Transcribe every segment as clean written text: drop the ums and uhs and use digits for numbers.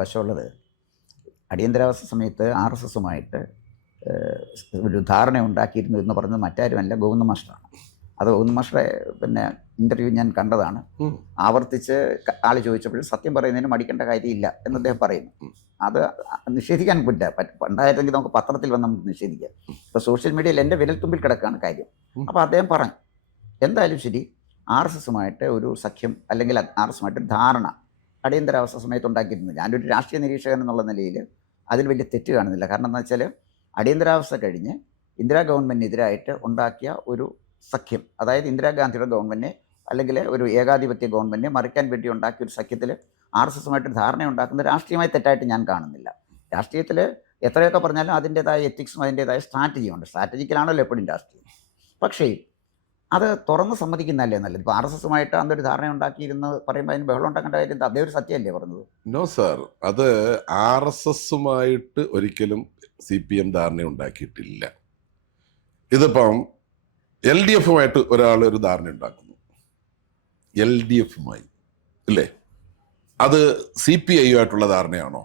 വശമുള്ളത്, അടിയന്തരാവസ്ഥ സമയത്ത് RSSുമായിട്ട് ഒരു ധാരണ ഉണ്ടാക്കിയിരുന്നു എന്ന് പറഞ്ഞത് മറ്റാരുമല്ല, ഗോവിന്ദ മാസ്റ്ററാണ്. അത് ഗോവിന്ദ മാസ്റ്ററെ ഇൻ്റർവ്യൂ ഞാൻ കണ്ടതാണ്. ആവർത്തിച്ച് ആൾ ചോദിച്ചപ്പോഴും സത്യം പറയുന്നതിന് മടിക്കേണ്ട കാര്യമില്ല എന്ന് അദ്ദേഹം പറയുന്നു. അത് നിഷേധിക്കാൻ പറ്റില്ല. പണ്ടായിരുന്നെങ്കിൽ നമുക്ക് പത്രത്തിൽ വന്ന് നമുക്ക് നിഷേധിക്കാം. ഇപ്പോൾ സോഷ്യൽ മീഡിയയിൽ എൻ്റെ വിരൽത്തുമ്പിൽ കിടക്കുകയാണ് കാര്യം. അപ്പോൾ അദ്ദേഹം പറഞ്ഞു, എന്തായാലും ശരി, RSSുമായിട്ട് ഒരു സഖ്യം അല്ലെങ്കിൽ RSSുമായിട്ട് ധാരണ അടിയന്തരാവസ്ഥ സമയത്ത് ഉണ്ടാക്കിയിരുന്നു. ഞാനൊരു രാഷ്ട്രീയ നിരീക്ഷകൻ എന്നുള്ള നിലയിൽ അതിൽ വലിയ തെറ്റ് കാണുന്നില്ല. കാരണം എന്താ വെച്ചാൽ, അടിയന്തരാവസ്ഥ കഴിഞ്ഞ് ഇന്ദിരാ ഗവൺമെൻറ്റിനെതിരായിട്ട് ഉണ്ടാക്കിയ ഒരു സഖ്യം, അതായത് ഇന്ദിരാഗാന്ധിയുടെ ഗവൺമെൻറ്റിനെ അല്ലെങ്കിൽ ഒരു ഏകാധിപത്യ ഗവൺമെൻറ്റിനെ മറിക്കാൻ വേണ്ടി ഉണ്ടാക്കിയ ഒരു സഖ്യത്തിൽ RSSുമായിട്ട് ധാരണ ഉണ്ടാക്കുന്നത് രാഷ്ട്രീയമായി തെറ്റായിട്ട് ഞാൻ കാണുന്നില്ല. രാഷ്ട്രീയത്തിൽ എത്രയൊക്കെ പറഞ്ഞാലും അതിൻ്റേതായ എത്തിക്സും അതിൻ്റേതായ സ്ട്രാറ്റജിയുണ്ട്. സ്ട്രാറ്റജിക്കലാണല്ലോ എപ്പോഴും രാഷ്ട്രീയം. പക്ഷേ അത് തുറന്ന് സമ്മതിക്കുന്നതല്ലേ നല്ലത്. ഇപ്പോൾ RSSുമായിട്ട് അന്നൊരു ധാരണ ഉണ്ടാക്കിയിരുന്ന് പറയുമ്പോൾ അതിന് ബഹളം ഉണ്ടാക്കേണ്ട കാര്യം അതേ ഒരു സത്യമല്ലേ പറഞ്ഞത്? നോ സാർ, അത് RSSുമായിട്ട് ഒരിക്കലും CPM ധാരണ ഉണ്ടാക്കിയിട്ടില്ല. ഇതിപ്പം LDFുമായിട്ട് ഒരാൾ ഒരു ധാരണ ഉണ്ടാക്കുന്നു, LDFുമായി അല്ലേ? അത് CPIയുമായിട്ടുള്ള ധാരണയാണോ?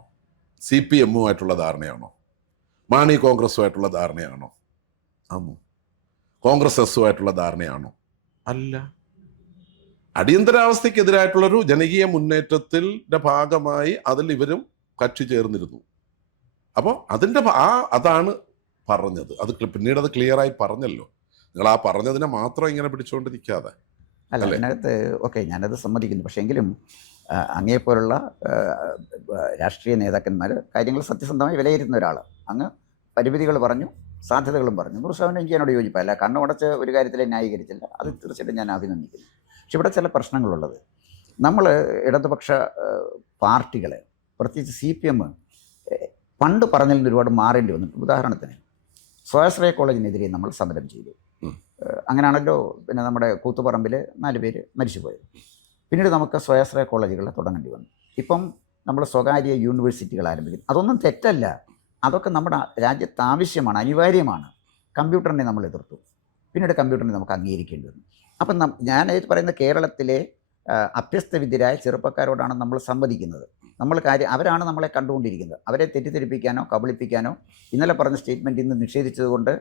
CPMുമായിട്ടുള്ള ധാരണയാണോ? മാണി കോൺഗ്രസുമായിട്ടുള്ള ധാരണയാണോ? ആണോ? കോൺഗ്രസ് എസുമായിട്ടുള്ള ധാരണയാണോ? അല്ല. അടിയന്തരാവസ്ഥയ്ക്കെതിരായിട്ടുള്ളൊരു ജനകീയ മുന്നേറ്റത്തിൻ്റെ ഭാഗമായി അതിൽ ഇവരും കക്ഷി ചേർന്നിരുന്നു. അപ്പോൾ അതിൻ്റെ അതാണ് പറഞ്ഞത്. അത് പിന്നീട് അത് ക്ലിയറായി പറഞ്ഞല്ലോ. നിങ്ങൾ ആ പറഞ്ഞതിനെ മാത്രം ഇങ്ങനെ പിടിച്ചുകൊണ്ട് നിൽക്കാതെ. അല്ല, അതിനകത്ത് ഓക്കെ, ഞാനത് സമ്മതിക്കുന്നു. പക്ഷേ എങ്കിലും അങ്ങേപ്പോലുള്ള രാഷ്ട്രീയ നേതാക്കന്മാർ കാര്യങ്ങൾ സത്യസന്ധമായി വിലയിരുത്തുന്ന ഒരാൾ, അങ്ങ് പരിമിതികൾ പറഞ്ഞു, സാധ്യതകളും പറഞ്ഞു. 100% എനിക്ക് എന്നോട് യോജിപ്പല്ല. കണ്ണുടച്ച് ഒരു കാര്യത്തിൽ ന്യായീകരിച്ചില്ല. അത് തീർച്ചയായിട്ടും ഞാൻ അഭിനന്ദിക്കുന്നു. പക്ഷെ ഇവിടെ ചില പ്രശ്നങ്ങളുള്ളത്, നമ്മൾ ഇടതുപക്ഷ പാർട്ടികളെ, പ്രത്യേകിച്ച് CPM പണ്ട് പറഞ്ഞതിൽ നിന്ന് ഒരുപാട് മാറേണ്ടി വന്നു. ഉദാഹരണത്തിന് സ്വാശ്രയ കോളേജിനെതിരെ നമ്മൾ സമരം ചെയ്തു. അങ്ങനെയാണല്ലോ നമ്മുടെ കൂത്തുപറമ്പിൽ 4 പേര് മരിച്ചുപോയത്. പിന്നീട് നമുക്ക് സ്വാശ്രയ കോളേജുകൾ തുടങ്ങേണ്ടി വന്നു. ഇപ്പം നമ്മൾ സ്വകാര്യ യൂണിവേഴ്സിറ്റികൾ ആരംഭിക്കുന്നു. അതൊന്നും തെറ്റല്ല, അതൊക്കെ നമ്മുടെ രാജ്യത്ത് ആവശ്യമാണ്, അനിവാര്യമാണ്. കമ്പ്യൂട്ടറിനെ നമ്മൾ എതിർത്തു, പിന്നീട് കമ്പ്യൂട്ടറിനെ നമുക്ക് അംഗീകരിക്കേണ്ടി വന്നു. അപ്പം ഞാൻ പറയുന്ന കേരളത്തിലെ അഭ്യസ്തവിദ്യരായ ചെറുപ്പക്കാരോടാണ് നമ്മൾ സംവദിക്കുന്നത്. അവരാണ് നമ്മളെ കണ്ടുകൊണ്ടിരിക്കുന്നത്. അവരെ തെറ്റിദ്ധരിപ്പിക്കാനോ കബളിപ്പിക്കാനോ ഇന്നലെ പറഞ്ഞ സ്റ്റേറ്റ്മെൻറ്റ് ഇന്ന് നിഷേധിച്ചതുകൊണ്ട്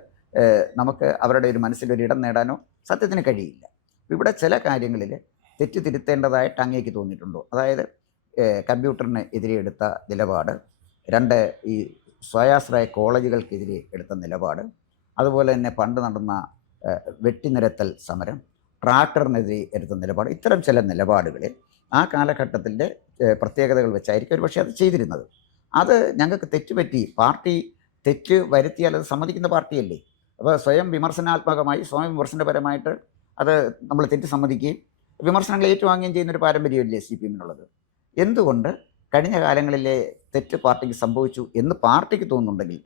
നമുക്ക് അവരുടെ ഒരു മനസ്സിലൊരു ഇടം നേടാനോ സത്യത്തിന് കഴിയില്ല. ഇവിടെ ചില കാര്യങ്ങളിൽ തെറ്റ് തിരുത്തേണ്ടതായിട്ട് അങ്ങേക്ക് തോന്നിയിട്ടുണ്ടോ? അതായത് കമ്പ്യൂട്ടറിന് എതിരെ എടുത്ത നിലപാട്, 2 ഈ സ്വാശ്രയ കോളേജുകൾക്കെതിരെ എടുത്ത നിലപാട്, അതുപോലെ തന്നെ പണ്ട് നടന്ന വെട്ടിനിരത്തൽ സമരം, ട്രാക്ടറിനെതിരെ എടുത്ത നിലപാട്, ഇത്തരം ചില നിലപാടുകളിൽ ആ കാലഘട്ടത്തിൻ്റെ പ്രത്യേകതകൾ വെച്ചായിരിക്കും ഒരു പക്ഷേ അത് ചെയ്തിരുന്നത്. അത് ഞങ്ങൾക്ക് തെറ്റുപറ്റി, പാർട്ടി തെറ്റ് വരുത്തിയാൽ അത് സമ്മതിക്കുന്ന പാർട്ടിയല്ലേ. അപ്പോൾ സ്വയം വിമർശനാത്മകമായി സ്വയം വിമർശനപരമായിട്ട് അത് നമ്മൾ തെറ്റ് സമ്മതിക്കുകയും വിമർശനങ്ങൾ ഏറ്റുവാങ്ങുകയും ചെയ്യുന്നൊരു പാരമ്പര്യമല്ലേ CPMനുള്ളത്. എന്തുകൊണ്ട് കഴിഞ്ഞ കാലങ്ങളിലെ തെറ്റ് പാർട്ടിക്ക് സംഭവിച്ചു എന്ന് പാർട്ടിക്ക് തോന്നുന്നുണ്ടെങ്കിൽ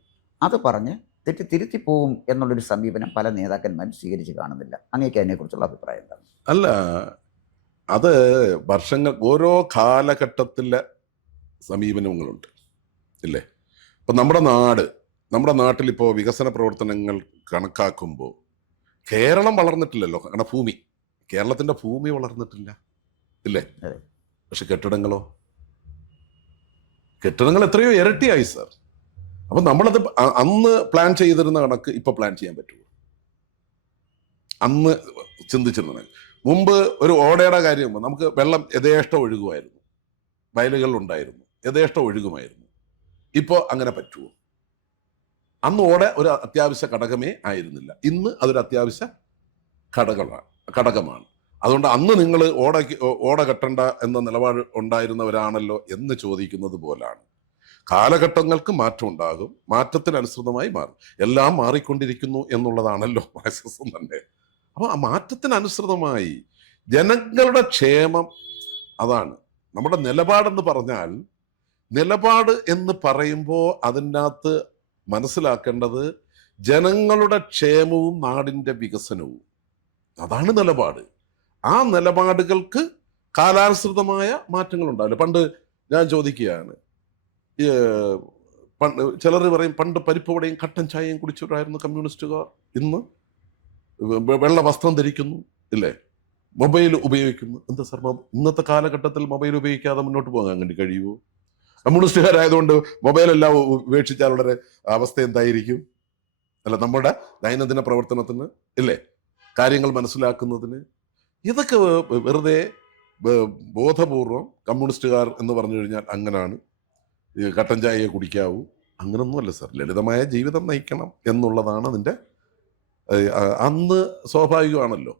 അത് പറഞ്ഞ് തെറ്റ് തിരുത്തിപ്പോവും എന്നുള്ളൊരു സമീപനം പല നേതാക്കന്മാരും സ്വീകരിച്ച് കാണുന്നില്ല. അങ്ങേക്ക് അതിനെക്കുറിച്ചുള്ള അഭിപ്രായം എന്താണ്? അല്ല, അത് വർഷങ്ങൾ, ഓരോ കാലഘട്ടത്തിലെ സമീപനങ്ങളുണ്ട് ഇല്ലേ? ഇപ്പം നമ്മുടെ നാട്ടിലിപ്പോൾ വികസന പ്രവർത്തനങ്ങൾ കണക്കാക്കുമ്പോൾ കേരളം വളർന്നിട്ടില്ലല്ലോ. കാരണം കേരളത്തിൻ്റെ ഭൂമി വളർന്നിട്ടില്ല ഇല്ലേ? പക്ഷെ കെട്ടിടങ്ങൾ എത്രയോ ഇരട്ടിയായി സാർ. അപ്പം നമ്മളത് അന്ന് പ്ലാൻ ചെയ്തിരുന്ന കണക്ക് ഇപ്പോൾ പ്ലാൻ ചെയ്യാൻ പറ്റുമോ? അന്ന് ചിന്തിച്ചിരുന്ന മുമ്പ് ഒരു ഓടയുടെ കാര്യം, നമുക്ക് വെള്ളം യഥേഷ്ടം ഒഴുകുമായിരുന്നു, വയലുകളിലുണ്ടായിരുന്നു, യഥേഷ്ടം ഒഴുകുമായിരുന്നു. ഇപ്പോൾ അങ്ങനെ പറ്റുമോ? അന്ന് ഓട ഒരു അത്യാവശ്യ ഘടകമേ ആയിരുന്നില്ല, ഇന്ന് അതൊരു അത്യാവശ്യ ഘടകമാണ്. അതുകൊണ്ട് അന്ന് നിങ്ങൾ ഓട കെട്ടണ്ട എന്ന നിലപാട് ഉണ്ടായിരുന്നവരാണല്ലോ എന്ന് ചോദിക്കുന്നത് പോലാണ്. കാലഘട്ടങ്ങൾക്ക് മാറ്റം ഉണ്ടാകും, മാറ്റത്തിനനുസൃതമായി മാറും. എല്ലാം മാറിക്കൊണ്ടിരിക്കുന്നു എന്നുള്ളതാണല്ലോ മാർക്സിസം തന്നെ. അപ്പോൾ ആ മാറ്റത്തിനനുസൃതമായി ജനങ്ങളുടെ ക്ഷേമം, അതാണ് നമ്മുടെ നിലപാടെന്ന് പറഞ്ഞാൽ. നിലപാട് എന്ന് പറയുമ്പോൾ അതിനകത്ത് മനസ്സിലാക്കേണ്ടത് ജനങ്ങളുടെ ക്ഷേമവും നാടിൻ്റെ വികസനവും, അതാണ് നിലപാട്. ആ നിലപാടുകൾക്ക് കാലാനുസൃതമായ മാറ്റങ്ങൾ ഉണ്ടാവില്ല. പണ്ട് ഞാൻ ചോദിക്കുകയാണ്, ചിലർ പറയും പണ്ട് പരിപ്പുവടയും കട്ടൻ ചായയും കുടിച്ചവരായിരുന്നു കമ്മ്യൂണിസ്റ്റുകാർ, ഇന്ന് വെള്ള വസ്ത്രം ധരിക്കുന്നു ഇല്ലേ, മൊബൈൽ ഉപയോഗിക്കുന്നു. എന്താ സാർ, ഇന്നത്തെ കാലഘട്ടത്തിൽ മൊബൈൽ ഉപയോഗിക്കാതെ മുന്നോട്ട് പോകാൻ വേണ്ടി കഴിയുമോ? കമ്മ്യൂണിസ്റ്റുകാരായതുകൊണ്ട് മൊബൈലെല്ലാം ഉപേക്ഷിച്ചാൽ ഉള്ള അവസ്ഥ എന്തായിരിക്കും? അല്ല, നമ്മുടെ ദൈനംദിന പ്രവർത്തനത്തിന് ഇല്ലേ, കാര്യങ്ങൾ മനസ്സിലാക്കുന്നതിന് ഇതൊക്കെ വെറുതെ ബോധപൂർവം കമ്മ്യൂണിസ്റ്റുകാർ എന്ന് പറഞ്ഞു കഴിഞ്ഞാൽ അങ്ങനാണ്, ഈ കട്ടൻ ചായയെ കുടിക്കാവൂ, അങ്ങനൊന്നുമല്ല സർ. ലളിതമായ ജീവിതം നയിക്കണം എന്നുള്ളതാണ് അതിൻ്റെ. അന്ന് സ്വാഭാവികമാണല്ലോ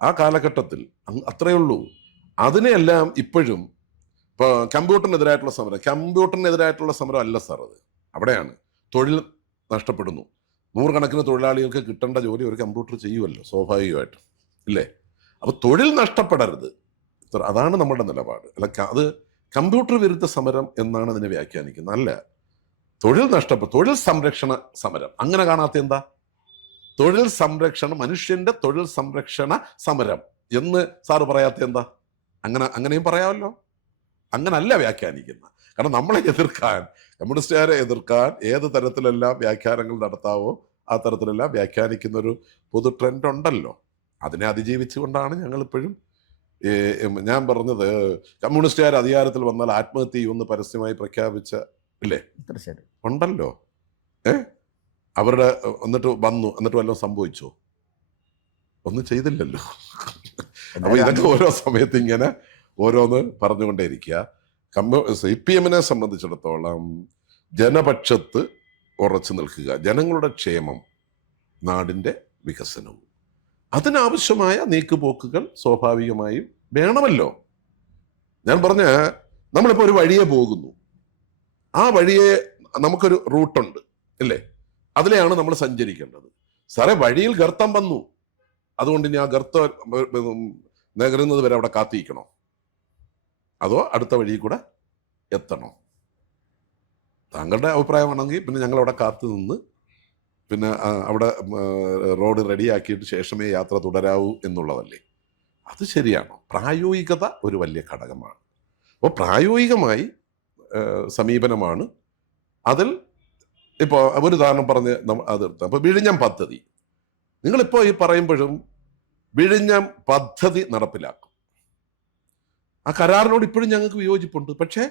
ആ കാലഘട്ടത്തിൽ, അത്രയേ ഉള്ളൂ. അതിനെയെല്ലാം ഇപ്പോഴും ഇപ്പോൾ കമ്പ്യൂട്ടറിനെതിരായിട്ടുള്ള സമരം അല്ല സാർ അത്. അവിടെയാണ് തൊഴിൽ നഷ്ടപ്പെടുന്നു. നൂറുകണക്കിന് തൊഴിലാളികൾക്ക് കിട്ടേണ്ട ജോലി ഒരു കമ്പ്യൂട്ടർ ചെയ്യുമല്ലോ സ്വാഭാവികമായിട്ടും, ഇല്ലേ? അപ്പോൾ തൊഴിൽ നഷ്ടപ്പെടരുത്, അതാണ് നമ്മുടെ നിലപാട്. അല്ല, അത് കമ്പ്യൂട്ടർ വിരുദ്ധ സമരം എന്നാണ് അതിനെ വ്യാഖ്യാനിക്കുന്നത്. അല്ല, തൊഴിൽ സംരക്ഷണ സമരം. അങ്ങനെ കാണാത്ത എന്താ? തൊഴിൽ സംരക്ഷണം, മനുഷ്യന്റെ തൊഴിൽ സംരക്ഷണ സമരം എന്ന് സാറ് പറയാത്ത എന്താ? അങ്ങനെയും പറയാമല്ലോ. അങ്ങനല്ല വ്യാഖ്യാനിക്കുന്ന. കാരണം നമ്മളെ എതിർക്കാൻ, കമ്മ്യൂണിസ്റ്റുകാരെ എതിർക്കാൻ ഏത് തരത്തിലെല്ലാം വ്യാഖ്യാനങ്ങൾ നടത്താവോ ആ തരത്തിലെല്ലാം വ്യാഖ്യാനിക്കുന്ന ഒരു പൊതു ട്രെൻഡ് ഉണ്ടല്ലോ. അതിനെ അതിജീവിച്ചുകൊണ്ടാണ് ഞങ്ങളിപ്പോഴും ഞാൻ പറഞ്ഞത്, കമ്മ്യൂണിസ്റ്റുകാർ അധികാരത്തിൽ വന്നാൽ ആത്മഹത്യ ചെയ്യുമെന്ന് പരസ്യമായി പ്രഖ്യാപിച്ച ഇല്ലേ, തീർച്ചയായിട്ടും ഉണ്ടല്ലോ. അവരുടെ എന്നിട്ട് വല്ലതും സംഭവിച്ചോ? ഒന്നും ചെയ്തില്ലല്ലോ. അപ്പൊ ഇതൊക്കെ ഓരോ സമയത്ത് ഇങ്ങനെ ഓരോന്ന് പറഞ്ഞുകൊണ്ടേയിരിക്കുക. CPM സംബന്ധിച്ചിടത്തോളം ജനപക്ഷത്ത് ഉറച്ചു നിൽക്കുക, ജനങ്ങളുടെ ക്ഷേമം, നാടിൻ്റെ വികസനവും, അതിനാവശ്യമായ നീക്കുപോക്കുകൾ സ്വാഭാവികമായും വേണമല്ലോ. ഞാൻ പറഞ്ഞ, നമ്മളിപ്പോൾ ഒരു വഴിയെ പോകുന്നു, ആ വഴിയെ നമുക്കൊരു റൂട്ടുണ്ട് അല്ലേ, അതിലെയാണ് നമ്മൾ സഞ്ചരിക്കേണ്ടത്. സാറേ, വഴിയിൽ ഗർത്തം വന്നു, അതുകൊണ്ട് ഇനി ആ ഗർത്തം നികരുന്നത് വരെ അവിടെ കാത്തിരിക്കണോ, അതോ അടുത്ത വഴി കൂടെ എത്തണോ? താങ്കളുടെ അഭിപ്രായമാണെങ്കിൽ പിന്നെ ഞങ്ങളവിടെ കാത്തു നിന്ന് പിന്നെ അവിടെ റോഡ് റെഡിയാക്കിയിട്ട് ശേഷമേ യാത്ര തുടരാവൂ എന്നുള്ളതല്ലേ? അത് ശരിയാണോ? പ്രായോഗികത ഒരു വലിയ ഘടകമാണ്. അപ്പോൾ പ്രായോഗികമായി സമീപനമാണ് അതിൽ. ഇപ്പോൾ ഒരു ഉദാഹരണം പറഞ്ഞ് അതെടുത്താൽ, ഇപ്പോൾ വിഴിഞ്ഞം പദ്ധതി, നിങ്ങളിപ്പോൾ ഈ പറയുമ്പോഴും വിഴിഞ്ഞം പദ്ധതി നടപ്പിലാക്കും. ആ കരാറിനോട് ഇപ്പോഴും ഞങ്ങൾക്ക് വിയോജിപ്പുണ്ട്. പക്ഷേ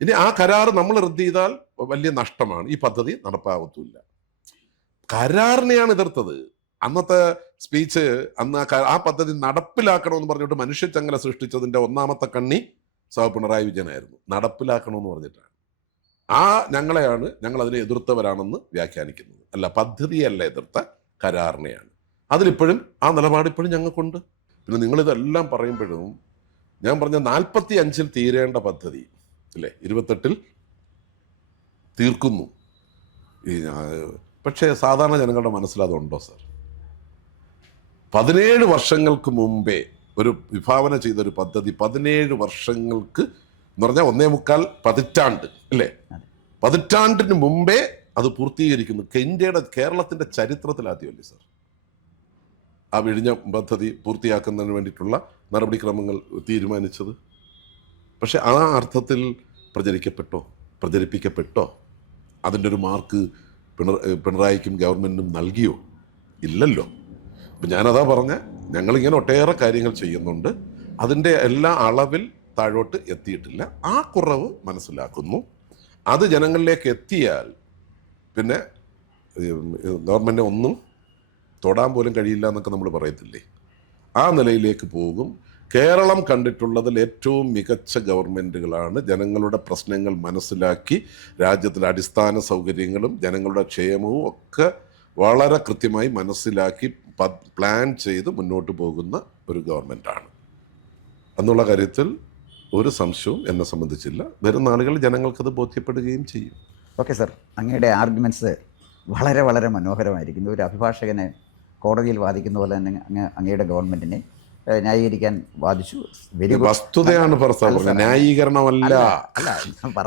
ഇനി ആ കരാർ നമ്മൾ റദ്ദ് ചെയ്താൽ വലിയ നഷ്ടമാണ്, ഈ പദ്ധതി നടപ്പാകത്തില്ല. കരാറിനെയാണ് എതിർത്തത്. അന്നത്തെ സ്പീച്ച്, അന്ന് ആ പദ്ധതി നടപ്പിലാക്കണമെന്ന് പറഞ്ഞിട്ട് മനുഷ്യച്ചങ്ങല സൃഷ്ടിച്ചതിൻ്റെ ഒന്നാമത്തെ കണ്ണി പിണറായി വിജയനായിരുന്നു. നടപ്പിലാക്കണമെന്ന് പറഞ്ഞിട്ടാണ്. ഞങ്ങൾ അതിനെ എതിർത്തവരാണെന്ന് വ്യാഖ്യാനിക്കുന്നത്. അല്ല, പദ്ധതിയല്ല എതിർത്ത, കരാറിനെയാണ്. അതിലിപ്പോഴും ആ നിലപാട് ഇപ്പോഴും ഞങ്ങൾക്കുണ്ട്. പിന്നെ നിങ്ങളിതെല്ലാം പറയുമ്പോഴും ഞാൻ പറഞ്ഞ 45 തീരേണ്ട പദ്ധതി അല്ലേ 28 തീർക്കുന്നു. പക്ഷേ സാധാരണ ജനങ്ങളുടെ മനസ്സിലതുണ്ടോ സാർ? 17 വർഷങ്ങൾക്ക് മുമ്പേ ഒരു വിഭാവന ചെയ്തൊരു പദ്ധതി 17 വർഷങ്ങൾക്ക് എന്ന് പറഞ്ഞാൽ 1.25 പതിറ്റാണ്ട് അല്ലേ, പതിറ്റാണ്ടിന് മുമ്പേ അത് പൂർത്തീകരിക്കുന്നു. കേരളത്തിൻ്റെ ചരിത്രത്തിലാദ്യമല്ലേ സാർ ആ വിഴിഞ്ഞം പദ്ധതി പൂർത്തിയാക്കുന്നതിന് വേണ്ടിയിട്ടുള്ള നടപടിക്രമങ്ങൾ തീരുമാനിച്ചത്? പക്ഷെ ആ അർത്ഥത്തിൽ പ്രചരിപ്പിക്കപ്പെട്ടോ? അതിൻ്റെ ഒരു മാർക്ക് പിണറായിക്കും ഗവൺമെൻറ്റിനും നൽകിയോ? ഇല്ലല്ലോ. അപ്പം ഞാനതാ പറഞ്ഞ, ഞങ്ങളിങ്ങനെ ഒട്ടേറെ കാര്യങ്ങൾ ചെയ്യുന്നുണ്ട്, അതിൻ്റെ എല്ലാ അളവിൽ താഴോട്ട് എത്തിയിട്ടില്ല. ആ കുറവ് മനസ്സിലാക്കുന്നു. അത് ജനങ്ങളിലേക്ക് എത്തിയാൽ പിന്നെ ഗവൺമെൻറ് ഒന്നും തൊടാൻ പോലും കഴിയില്ല എന്നൊക്കെ നമ്മൾ പറയത്തില്ലേ, ആ നിലയിലേക്ക് പോകും. കേരളം കണ്ടിട്ടുള്ളതിൽ ഏറ്റവും മികച്ച ഗവൺമെൻറ്റുകളാണ് ജനങ്ങളുടെ പ്രശ്നങ്ങൾ മനസ്സിലാക്കി രാജ്യത്തിലെ അടിസ്ഥാന സൗകര്യങ്ങളും ജനങ്ങളുടെ ക്ഷേമവും ഒക്കെ വളരെ കൃത്യമായി മനസ്സിലാക്കി പ്ലാൻ ചെയ്ത് മുന്നോട്ട് പോകുന്ന ഒരു ഗവൺമെൻറ്റാണ് എന്നുള്ള കാര്യത്തിൽ ഒരു സംശയവും എന്നെ സംബന്ധിച്ചില്ല. വരുന്ന നാളുകളിൽ ജനങ്ങൾക്കത് ബോധ്യപ്പെടുകയും ചെയ്യും. ഓക്കെ സർ, അങ്ങയുടെ ആർഗ്യുമെൻറ്റ്സ് വളരെ വളരെ മനോഹരമായിരിക്കുന്നു. ഒരു അഭിഭാഷകനെ കോടതിയിൽ വാദിക്കുന്ന പോലെ തന്നെ അങ്ങയുടെ ഗവൺമെൻറ്റിനെ ന്യായീകരിക്കാൻ വാദിച്ചു. വസ്തുതയാണ് ന്യായീകരണമല്ല.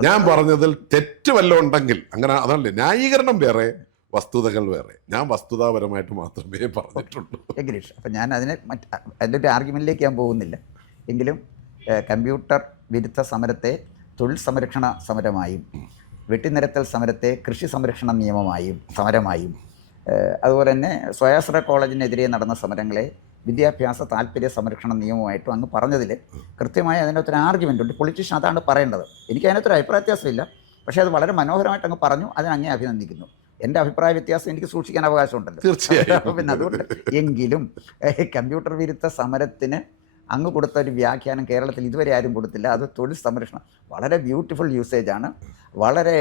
ഞാൻ പറഞ്ഞതിൽ തെറ്റ് വല്ലതും ഉണ്ടെങ്കിൽ അങ്ങനെ, അതല്ലേ ന്യായീകരണം വേറെ, വസ്തുതകൾ വേറെ. ഞാൻ വസ്തുതാപരമായിട്ട് മാത്രമേ പറഞ്ഞിട്ടുള്ളൂ. ഗിരീഷ്, അപ്പം ഞാൻ അതിൻ്റെ ഒരു ആർഗ്യുമെൻറ്റിലേക്ക് ഞാൻ പോകുന്നില്ല. എങ്കിലും കമ്പ്യൂട്ടർ വിരുദ്ധ സമരത്തെ തൊഴിൽ സംരക്ഷണ സമരമായും, വെട്ടിനിരത്തൽ സമരത്തെ കൃഷി സംരക്ഷണ സമരമായും, അതുപോലെ തന്നെ സ്വയാശ്രയ കോളേജിനെതിരെ നടന്ന സമരങ്ങളെ വിദ്യാഭ്യാസ താല്പര്യ സംരക്ഷണ നിയമമായിട്ടും അങ്ങ് പറഞ്ഞതിൽ കൃത്യമായി അതിനകത്തൊരു ആർഗ്യുമെൻ്റ് ഉണ്ട്. പൊളിറ്റീഷ്യൻ അതാണ് പറയേണ്ടത്. എനിക്ക് അതിനകത്തൊരു അഭിപ്രായ വ്യത്യാസമില്ല. പക്ഷേ അത് വളരെ മനോഹരമായിട്ട് അങ്ങ് പറഞ്ഞു. അതിനങ്ങേ അഭിനന്ദിക്കുന്നു. എൻ്റെ അഭിപ്രായ വ്യത്യാസം എനിക്ക് സൂക്ഷിക്കാൻ അവകാശമുണ്ടല്ലോ. തീർച്ചയായും. പിന്നെ അതുകൊണ്ട് എങ്കിലും കമ്പ്യൂട്ടർ വിരുദ്ധ സമരത്തിന് അങ്ങ് കൊടുത്ത ഒരു വ്യാഖ്യാനം കേരളത്തിൽ ഇതുവരെ ആരും കൊടുത്തില്ല. അത് തൊഴിൽ സംരക്ഷണം. വളരെ ബ്യൂട്ടിഫുൾ യൂസേജാണ്. വളരെ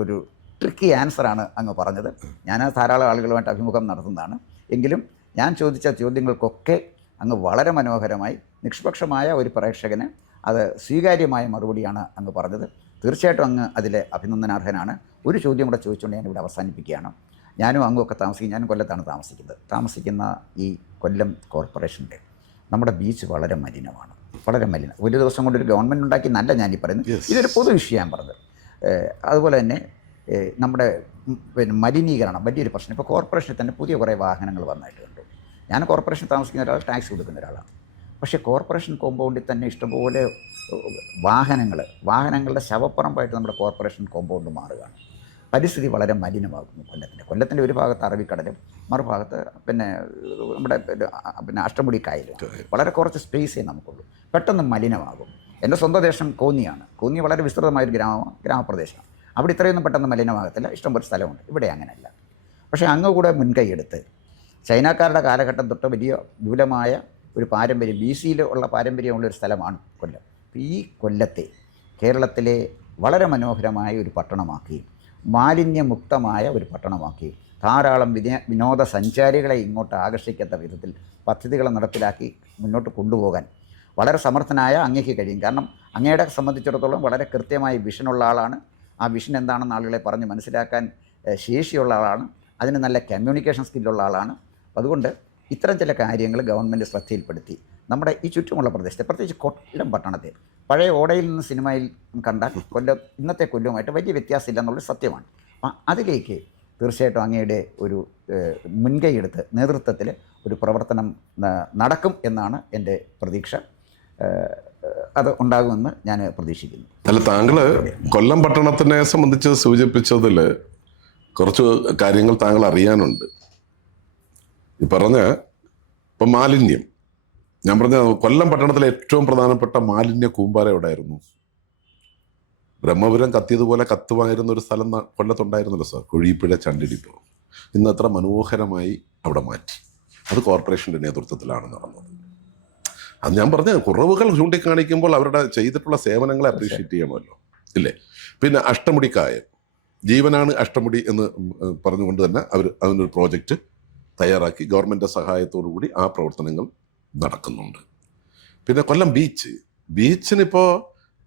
ഒരു ട്രിക്കി ആൻസറാണ് അങ്ങ് പറഞ്ഞത്. ഞാൻ ധാരാളം ആളുകളുമായിട്ട് അഭിമുഖം നടത്തുന്നതാണ്. എങ്കിലും ഞാൻ ചോദിച്ച ചോദ്യങ്ങൾക്കൊക്കെ അങ്ങ് വളരെ മനോഹരമായി നിഷ്പക്ഷമായ ഒരു പ്രേക്ഷകന് അത് സ്വീകാര്യമായ മറുപടിയാണ് അങ്ങ് പറഞ്ഞത്. തീർച്ചയായിട്ടും അങ്ങ് അതിൽ അഭിനന്ദനാർഹനാണ്. ഒരു ചോദ്യം കൂടെ ചോദിച്ചുകൊണ്ട് ഞാനിവിടെ അവസാനിപ്പിക്കുകയാണ്. ഞാനും അങ്ങുമൊക്കെ ഞാനും കൊല്ലത്താണ് താമസിക്കുന്ന ഈ കൊല്ലം കോർപ്പറേഷൻ്റെ നമ്മുടെ ബീച്ച് വളരെ മലിനമാണ്. വളരെ മലിനം. ഒരു ദിവസം കൊണ്ടൊരു ഗവൺമെൻറ് ഉണ്ടാക്കി നല്ല ഞാനീ പറയുന്നത്. ഇതൊരു പൊതു വിഷയമാണ് പറഞ്ഞത്. അതുപോലെ തന്നെ നമ്മുടെ മലിനീകരണം വലിയൊരു പ്രശ്നം. ഇപ്പോൾ കോർപ്പറേഷനിൽ തന്നെ പുതിയ കുറേ വാഹനങ്ങൾ വന്നിട്ടുണ്ട്. ഞാൻ കോർപ്പറേഷൻ താമസിക്കുന്ന ഒരാൾ, ടാക്സ് കൊടുക്കുന്ന ഒരാളാണ്. പക്ഷേ കോർപ്പറേഷൻ കോമ്പൗണ്ടിൽ തന്നെ ഇഷ്ടംപോലെ വാഹനങ്ങളുടെ ശവപ്പറമ്പായിട്ട് നമ്മുടെ കോർപ്പറേഷൻ കോമ്പൗണ്ട് മാറുകയാണ്. പരിസ്ഥിതി വളരെ മലിനമാകുന്നു കൊല്ലത്തിൻ്റെ ഒരു ഭാഗത്ത് അറബിക്കടലും മറുഭാഗത്ത് നമ്മുടെ അഷ്ടമുടി കായലും. വളരെ കുറച്ച് സ്പേസേ നമുക്കുള്ളൂ. പെട്ടെന്ന് മലിനമാകും. എൻ്റെ സ്വന്തം ദേശം കോന്നിയാണ്. കോന്നി വളരെ വിസ്തൃതമായൊരു ഗ്രാമപ്രദേശമാണ്. അവിടെ ഇത്രയൊന്നും പെട്ടെന്ന് മലിനമാകത്തില്ല. ഇഷ്ടംപോലെ സ്ഥലമുണ്ട്. ഇവിടെ അങ്ങനെയല്ല. പക്ഷേ അങ്ങ് കൂടെ മുൻകൈയെടുത്ത് ചൈനക്കാരുടെ കാലഘട്ടം തൊട്ട് വലിയ വിപുലമായ ഒരു പാരമ്പര്യം, BC-യിൽ ഉള്ള പാരമ്പര്യമുള്ളൊരു സ്ഥലമാണ് കൊല്ലം. ഈ കൊല്ലത്തെ കേരളത്തിലെ വളരെ മനോഹരമായ ഒരു പട്ടണമാക്കി, മാലിന്യമുക്തമായ ഒരു പട്ടണമാക്കി, ധാരാളം വിനോദസഞ്ചാരികളെ ഇങ്ങോട്ട് ആകർഷിക്കാത്ത വിധത്തിൽ പദ്ധതികൾ നടപ്പിലാക്കി മുന്നോട്ട് കൊണ്ടുപോകാൻ വളരെ സമർത്ഥനായ അങ്ങേക്ക് കഴിയും. കാരണം അങ്ങയുടെ സംബന്ധിച്ചിടത്തോളം വളരെ കൃത്യമായ വിഷനുള്ള ആളാണ്. ആ വിഷൻ എന്താണെന്ന് ആളുകളെ പറഞ്ഞ് മനസ്സിലാക്കാൻ ശേഷിയുള്ള ആളാണ്. അതിന് നല്ല കമ്മ്യൂണിക്കേഷൻ സ്കില്ലുള്ള ആളാണ്. അതുകൊണ്ട് ഇത്തരം ചില കാര്യങ്ങൾ ഗവൺമെൻറ് ശ്രദ്ധയിൽപ്പെടുത്തി നമ്മുടെ ഈ ചുറ്റുമുള്ള പ്രദേശത്തെ, പ്രത്യേകിച്ച് കൊല്ലം പട്ടണത്തെ, പഴയ ഓടയിൽ നിന്ന് സിനിമയിൽ കണ്ടാൽ ഇന്നത്തെ കൊല്ലവുമായിട്ട് വലിയ വ്യത്യാസമില്ല എന്നുള്ളത് സത്യമാണ്. അപ്പം അതിലേക്ക് തീർച്ചയായിട്ടും അങ്ങയുടെ ഒരു മുൻകൈയെടുത്ത് നേതൃത്വത്തിൽ ഒരു പ്രവർത്തനം നടക്കും എന്നാണ് എൻ്റെ പ്രതീക്ഷ. അത് ഉണ്ടാകുമെന്ന് ഞാൻ പ്രതീക്ഷിക്കുന്നു. അല്ല, താങ്കൾ കൊല്ലം പട്ടണത്തിനെ സംബന്ധിച്ച് സൂചിപ്പിച്ചതിൽ കുറച്ച് കാര്യങ്ങൾ താങ്കൾ അറിയാനുണ്ട്. ഈ പറഞ്ഞ ഇപ്പം മാലിന്യം, ഞാൻ പറഞ്ഞ കൊല്ലം പട്ടണത്തിലെ ഏറ്റവും പ്രധാനപ്പെട്ട മാലിന്യ കൂമ്പാരം എവിടെയായിരുന്നു? ബ്രഹ്മപുരം കത്തിയതുപോലെ കത്തുമായിരുന്ന ഒരു സ്ഥലം കൊല്ലത്തുണ്ടായിരുന്നല്ലോ സാർ, കുഴിപ്പുഴ ചണ്ടിടിപ്പുറം. ഇന്ന് അത്ര മനോഹരമായി അവിടെ മാറ്റി. അത് കോർപ്പറേഷൻ്റെ നേതൃത്വത്തിലാണ് നടന്നത്. അത് ഞാൻ പറഞ്ഞ കുറവുകൾ ചൂണ്ടിക്കാണിക്കുമ്പോൾ അവരുടെ ചെയ്തിട്ടുള്ള സേവനങ്ങളെ അപ്രീഷിയേറ്റ് ചെയ്യണമല്ലോ, ഇല്ലേ? പിന്നെ അഷ്ടമുടിക്കായൽ, ജീവനാണ് അഷ്ടമുടി എന്ന് പറഞ്ഞുകൊണ്ട് തന്നെ അവർ അതിനൊരു പ്രോജക്റ്റ് തയ്യാറാക്കി ഗവൺമെൻറ് സഹായത്തോടു കൂടി ആ പ്രവർത്തനങ്ങൾ നടക്കുന്നുണ്ട്. പിന്നെ കൊല്ലം ബീച്ചിനിപ്പോൾ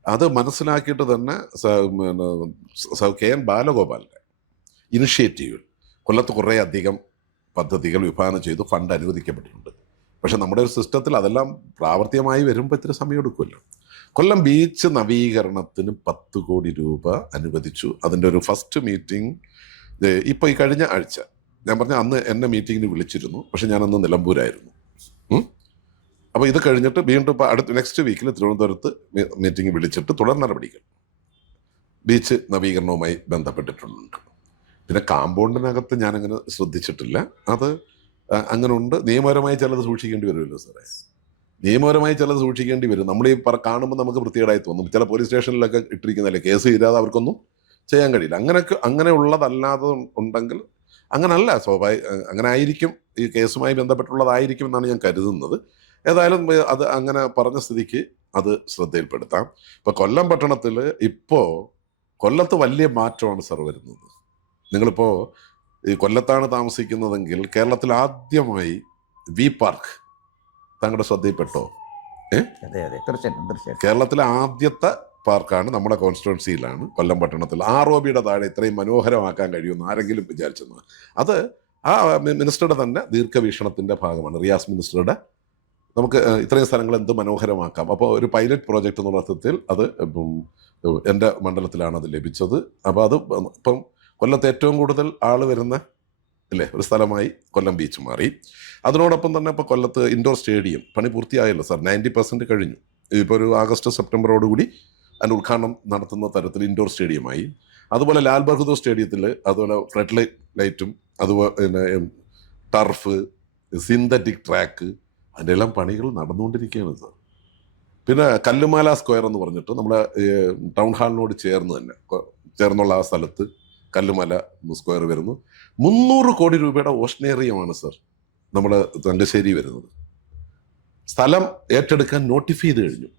അത് മനസ്സിലാക്കിയിട്ട് തന്നെ KN ബാലഗോപാലിൻ്റെ ഇനിഷ്യേറ്റീവിൽ കൊല്ലത്ത് കുറേ അധികം പദ്ധതികൾ വിഭാവനം ചെയ്തു, ഫണ്ട് അനുവദിക്കപ്പെട്ടിട്ടുണ്ട്. പക്ഷെ നമ്മുടെ ഒരു സിസ്റ്റത്തിൽ അതെല്ലാം പ്രാവർത്തികമായി വരുമ്പോൾ ഇത്തിരി സമയമെടുക്കുമല്ലോ. കൊല്ലം ബീച്ച് നവീകരണത്തിന് 10 കോടി രൂപ അനുവദിച്ചു. അതിൻ്റെ ഒരു ഫസ്റ്റ് മീറ്റിംഗ് ഇപ്പോൾ ഈ കഴിഞ്ഞ ആഴ്ച, ഞാൻ പറഞ്ഞ അന്ന് എന്നെ മീറ്റിങ്ങിന് വിളിച്ചിരുന്നു. പക്ഷെ ഞാനന്ന് നിലമ്പൂരായിരുന്നു. അപ്പോൾ ഇത് കഴിഞ്ഞിട്ട് വീണ്ടും ഇപ്പോൾ നെക്സ്റ്റ് വീക്കിൽ തിരുവനന്തപുരത്ത് മീറ്റിംഗ് വിളിച്ചിട്ട് തുടർ നടപടികൾ ബീച്ച് നവീകരണവുമായി ബന്ധപ്പെട്ടിട്ടുണ്ട്. പിന്നെ കാമ്പൗണ്ടിനകത്ത് ഞാനങ്ങനെ ശ്രദ്ധിച്ചിട്ടില്ല. അത് അങ്ങനെ ഉണ്ട്. നിയമപരമായി ചിലത് സൂക്ഷിക്കേണ്ടി വരുമല്ലോ സാറേ. നിയമപരമായി ചിലത് സൂക്ഷിക്കേണ്ടി വരും. നമ്മൾ ഈ കാണുമ്പോൾ നമുക്ക് വൃത്തികേടായി തോന്നും. ചില പോലീസ് സ്റ്റേഷനിലൊക്കെ ഇട്ടിരിക്കുന്നതല്ലേ, കേസ് തീരാതെ അവർക്കൊന്നും ചെയ്യാൻ കഴിയില്ല. അങ്ങനെ ഉള്ളതല്ലാതെ ഉണ്ടെങ്കിൽ അങ്ങനല്ല, അങ്ങനെ ആയിരിക്കും, ഈ കേസുമായി ബന്ധപ്പെട്ടുള്ളതായിരിക്കും എന്നാണ് ഞാൻ കരുതുന്നത്. ഏതായാലും അത് അങ്ങനെ പറഞ്ഞ സ്ഥിതിക്ക് അത് ശ്രദ്ധയിൽപ്പെടുത്താം. ഇപ്പം കൊല്ലം പട്ടണത്തിൽ ഇപ്പോൾ കൊല്ലത്ത് വലിയ മാറ്റമാണ് സാർ വരുന്നത്. നിങ്ങളിപ്പോൾ ഈ കൊല്ലത്താണ് താമസിക്കുന്നതെങ്കിൽ കേരളത്തിൽ ആദ്യമായി വി പാർക്ക് താങ്കളുടെ ശ്രദ്ധയിൽപ്പെട്ടോ? തീർച്ചയായിട്ടും. കേരളത്തിലെ ആദ്യത്തെ പാർക്കാണ് നമ്മുടെ കോൺസ്റ്റിറ്റ്യുവൻസിയിലാണ്, കൊല്ലം പട്ടണത്തിൽ. ROBയുടെ താഴെ ഇത്രയും മനോഹരമാക്കാൻ കഴിയുമെന്ന് ആരെങ്കിലും വിചാരിച്ചെന്ന്? അത് ആ മിനിസ്റ്ററുടെ തന്നെ ദീർഘവീക്ഷണത്തിൻ്റെ ഭാഗമാണ്. റിയാസ് മിനിസ്റ്ററുടെ നമുക്ക് ഇത്രയും സ്ഥലങ്ങൾ എന്ത് മനോഹരമാക്കാം. അപ്പോൾ ഒരു പൈലറ്റ് പ്രോജക്റ്റ് എന്നുള്ള അർത്ഥത്തിൽ അത് എൻ്റെ മണ്ഡലത്തിലാണ് അത് ലഭിച്ചത്. അപ്പോൾ അത് ഇപ്പം കൊല്ലത്ത് ഏറ്റവും കൂടുതൽ ആൾ വരുന്ന ഒരു സ്ഥലമായി കൊല്ലം ബീച്ച് മാറി. അതിനോടൊപ്പം തന്നെ ഇപ്പോൾ കൊല്ലത്ത് ഇൻഡോർ സ്റ്റേഡിയം പണി പൂർത്തിയായല്ലോ സാർ, 90% കഴിഞ്ഞു. ഇപ്പോൾ ഒരു ആഗസ്റ്റ് സെപ്റ്റംബറോടുകൂടി അതിൻ്റെ ഉദ്ഘാടനം നടത്തുന്ന തരത്തിൽ ഇൻഡോർ സ്റ്റേഡിയമായി. അതുപോലെ ലാൽ ബഹദൂർ സ്റ്റേഡിയത്തിൽ അതുപോലെ ഫ്ലഡ് ലൈറ്റും അതുപോലെ ടർഫ്, സിന്തറ്റിക് ട്രാക്ക്, അതിൻ്റെ എല്ലാം പണികൾ നടന്നുകൊണ്ടിരിക്കുകയാണ് സാർ. പിന്നെ കല്ലുമാല സ്ക്വയർ എന്ന് പറഞ്ഞിട്ട് നമ്മുടെ ടൗൺ ഹാളിനോട് ചേർന്ന് തന്നെ ചേർന്നുള്ള ആ സ്ഥലത്ത് കല്ലുമാല സ്ക്വയർ വരുന്നു. 300 കോടി രൂപയുടെ ഓഷനേറിയമാണ് സാർ നമ്മുടെ തങ്കശ്ശേരി വരുന്നത്. സ്ഥലം ഏറ്റെടുക്കാൻ നോട്ടിഫൈ ചെയ്ത് കഴിഞ്ഞു.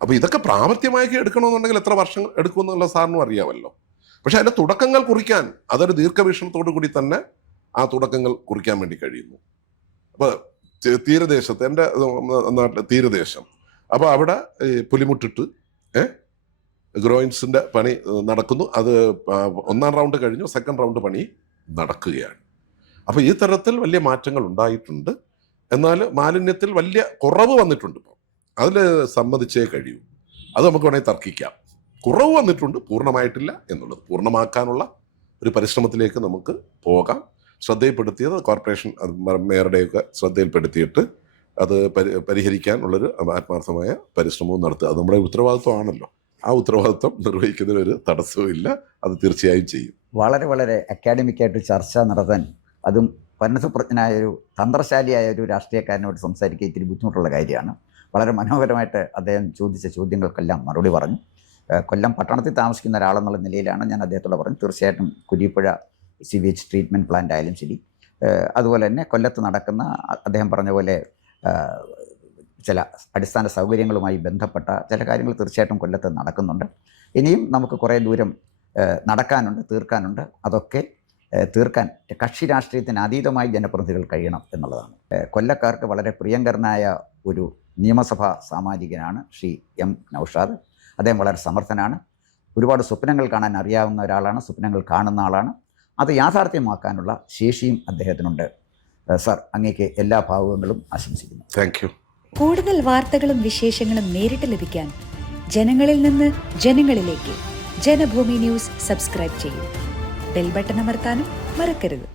അപ്പോൾ ഇതൊക്കെ പ്രാവർത്തികമാക്കി എടുക്കണമെന്നുണ്ടെങ്കിൽ എത്ര വർഷം എടുക്കുമെന്നുള്ള സാറിനും അറിയാമല്ലോ. പക്ഷെ അതിൻ്റെ തുടക്കങ്ങൾ കുറിക്കാൻ അതൊരു ദീർഘവീക്ഷണത്തോടു കൂടി തന്നെ ആ തുടക്കങ്ങൾ കുറിക്കാൻ വേണ്ടി കഴിയുന്നു. അപ്പോൾ തീരദേശത്ത്, എൻ്റെ നാട്ടിലെ തീരദേശം, അപ്പോൾ അവിടെ പുലിമുട്ടിട്ട് ഗ്രോയിൻസിൻ്റെ പണി നടക്കുന്നു. അത് 1ാം റൗണ്ട് കഴിഞ്ഞു, 2nd റൗണ്ട് പണി നടക്കുകയാണ്. അപ്പോൾ ഈ തരത്തിൽ വലിയ മാറ്റങ്ങൾ ഉണ്ടായിട്ടുണ്ട്. എന്നാൽ മാലിന്യത്തിൽ വലിയ കുറവ് വന്നിട്ടുണ്ട്. ഇപ്പോൾ അതിൽ സമ്മതിച്ചേ കഴിയൂ. അത് നമുക്ക് വേണമെങ്കിൽ തർക്കിക്കാം. കുറവ് വന്നിട്ടുണ്ട്, പൂർണ്ണമായിട്ടില്ല എന്നുള്ളത്. പൂർണ്ണമാക്കാനുള്ള ഒരു പരിശ്രമത്തിലേക്ക് നമുക്ക് പോകാം. ശ്രദ്ധയിൽപ്പെടുത്തിയത് കോർപ്പറേഷൻ മേയറുടെയൊക്കെ ശ്രദ്ധയിൽപ്പെടുത്തിയിട്ട് അത് പരിഹരിക്കാനുള്ളൊരു ആത്മാർത്ഥമായ പരിശ്രമവും നടത്തുക. അത് നമ്മുടെ ഉത്തരവാദിത്വമാണല്ലോ. ആ ഉത്തരവാദിത്വം നിർവഹിക്കുന്നതിന് ഒരു തടസ്സവും ഇല്ല. അത് തീർച്ചയായും ചെയ്യും. വളരെ വളരെ അക്കാഡമിക്കായിട്ട് ചർച്ച നടത്താൻ, അതും പരിണതപ്രജ്ഞനായൊരു തന്ത്രശാലിയായ ഒരു രാഷ്ട്രീയക്കാരനോട് സംസാരിക്കുക ഇത്തിരി ബുദ്ധിമുട്ടുള്ള കാര്യമാണ്. വളരെ മനോഹരമായിട്ട് അദ്ദേഹം ചോദിച്ച ചോദ്യങ്ങൾക്കെല്ലാം മറുപടി പറഞ്ഞു. കൊല്ലം പട്ടണത്തിൽ താമസിക്കുന്ന ഒരാളെന്നുള്ള നിലയിലാണ് ഞാൻ അദ്ദേഹത്തോട് പറഞ്ഞു. തീർച്ചയായിട്ടും കുരീപ്പുഴ സിവേജ് ട്രീറ്റ്മെൻറ്റ് പ്ലാന്റ് ആയാലും ശരി, അതുപോലെ തന്നെ കൊല്ലത്ത് നടക്കുന്ന അദ്ദേഹം പറഞ്ഞ പോലെ ചില അടിസ്ഥാന സൗകര്യങ്ങളുമായി ബന്ധപ്പെട്ട ചില കാര്യങ്ങൾ തീർച്ചയായിട്ടും കൊല്ലത്ത് നടക്കുന്നുണ്ട്. ഇനിയും നമുക്ക് കുറേ ദൂരം നടക്കാനുണ്ട്, തീർക്കാനുണ്ട്. അതൊക്കെ തീർക്കാൻ കക്ഷി രാഷ്ട്രീയത്തിന് അതീതമായി ജനപ്രതിനിധികൾ കഴിയണം എന്നുള്ളതാണ്. കൊല്ലക്കാർക്ക് വളരെ പ്രിയങ്കരനായ ഒരു നിയമസഭാ സാമാജികനാണ് ശ്രീ എം നൗഷാദ്. അദ്ദേഹം വളരെ സമർത്ഥനാണ്. ഒരുപാട് സ്വപ്നങ്ങൾ കാണാൻ അറിയാവുന്ന ഒരാളാണ്, സ്വപ്നങ്ങൾ കാണുന്ന ആളാണ്. അത് യാഥാർത്ഥ്യമാക്കാനുള്ള ശേഷിയും അദ്ദേഹത്തിനുണ്ട്. സർ, അങ്ങേക്ക് എല്ലാ ഭാവുകങ്ങളും ആശംസിക്കുന്നു. Thank you. കൂടുതൽ വാർത്തകളും വിശേഷങ്ങളും നേരിട്ട് ലഭിക്കാൻ ജനങ്ങളിൽ നിന്ന് ജനങ്ങളിലേക്ക് ജനഭൂമി ന്യൂസ് സബ്സ്ക്രൈബ് ചെയ്യൂ. ബെൽ ബട്ടൺ അമർത്താനും മറക്കരുത്.